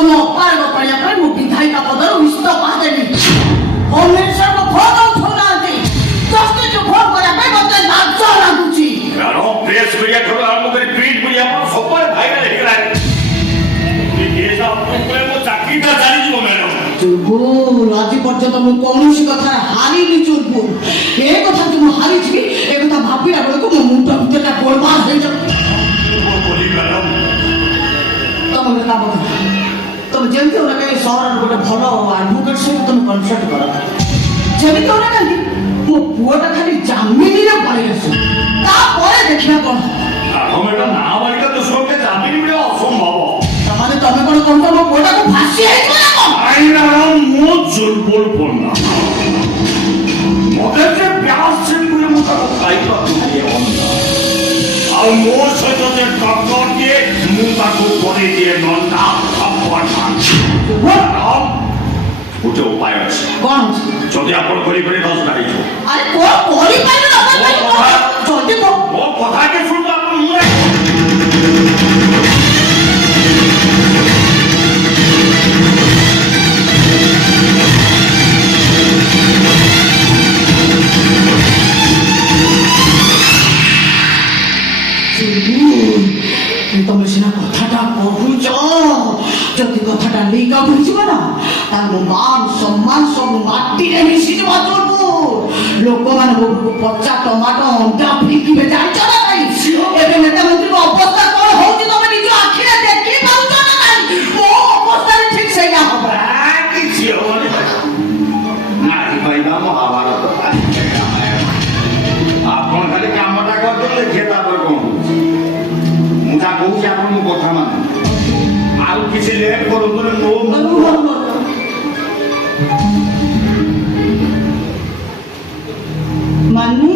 तुम अपार गोपाड़िया पर मु विधायिका पदर इस्तफा देली होम मिनिस्टर को फोन उठौना दे जस्ट जो फोन करा पे मते लाज लागुची यारो प्रेस मीडिया ठोर आरंभ कर प्रिंट मीडिया पर सब भाइराल हेगला ये सब प्रोग्राम को चाकरी का जानी जीवो मैडम चुलबुल आज पर्यंत मु कौनसी कथा हारी नि चुलबुल ए कथा जो मु हारी छी ए कथा भाबिरा बेले को मो मुंड भीतरटा बर्बाद हो जा बोली मैडम तुम का बता तुम जेमती होना कहीं शहर गोटे भल एडवोकेट सहित तुम कनसल्ट कर जेमती होना कहीं मो पुआटा खाली जामिनी रे पड़े आसु तापर देखिया कोन हम एटा नाबालिका दोषों के जामिन मिले असंभव तमाने तमे कोन कोन मो पुआटा को फांसी है ना आई ना मो चुलबुल बोलना मदर से प्यार से पूरे मुका काई का दिए होना और मो सहित जे टक्कर के मुका को करे दिए नंदा अपन मान उठे उपाय আছে কোন যদি আপন করি করে দশ নাই আরে কোন করি পারে না যদি ও কথা কে শুনতো আপন মুরে তুমি সিনা কথাটা কহুছ যদি কথাটা লিকা বুঝিব না তার মান সম্মান সব মাটিরে মিশিଯିବ চলবু ଲୋକମାନେ ମୁହଁକୁ ପଚା ଟମାଟୋ ଅଣ୍ଡା ଫିକିବେ ଜାଣିଛ ନା ନାଇଁ ଏବେ ନେତା ମନ୍ତ୍ରୀଙ୍କ ଅବସ୍ଥା କଣ ହଉଛି ତମେ ନିଜ ଆଖିରେ ଦେଖି ପାଉଛ ନା ନାଇଁ ମୋ ଅବସ୍ଥାରେ ଠିକ ସେଇଆ ହବ କିଛି ହବନି ନାଇଁ ଭାଇବା ମହାଭାରତ ଆପଣ ଖାଲି କାମଟା କରିଦେଲେ ଦେଖିବେ ତାପରେ କଣ ମୁଁ ଯାହା କହୁଛି ଆପଣ ମୋ କଥା ମାନ ଆଉ କିଛି ଲେଟ୍ କରନ୍ତୁ ମୋ মানি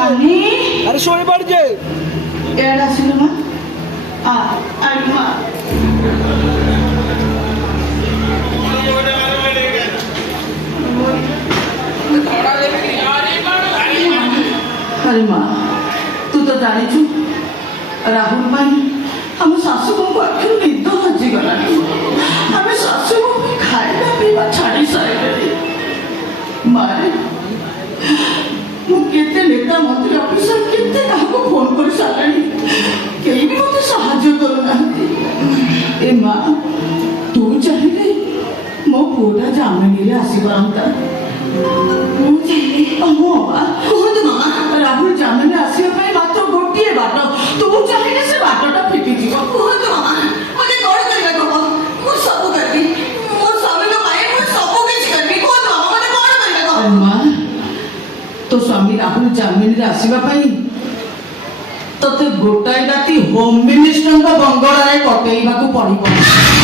মানি আরে শোয়ে পড়ছে এরা ছিল মা আই মা अरे माँ तू तो जानी छु राहुल भाई हम सासू को आखिर निद हजी गला हम सासू को खाଇବା ପିଇବା ଛାଡ଼ି ସାରିଲେଣି मारे मु केते नेता मंत्री ऑफिसर केते काहको फोन कर सालानी केही भी मते सहाय्य करूना ए माँ तू चाहिले मो पूरा जामिनी रे आसी परंता मु चाहिले अहो कहत मामा राहुल जामिनी आसी पे मात्र गोटिए बाट तू चाहिले से बाटटा फिटी जीव कहत मामा मते कोन करबे कहो मु सब करबी मो स्वामी को पाए मु सब किछ करबी कहत मामा मते कोन करबे कहो माँ तो स्वामी राहुल जामिनी रे आसीबा पई तते गोटाई राती होम मिनिस्टर को बंगला रे कटेइबा को पड़िबो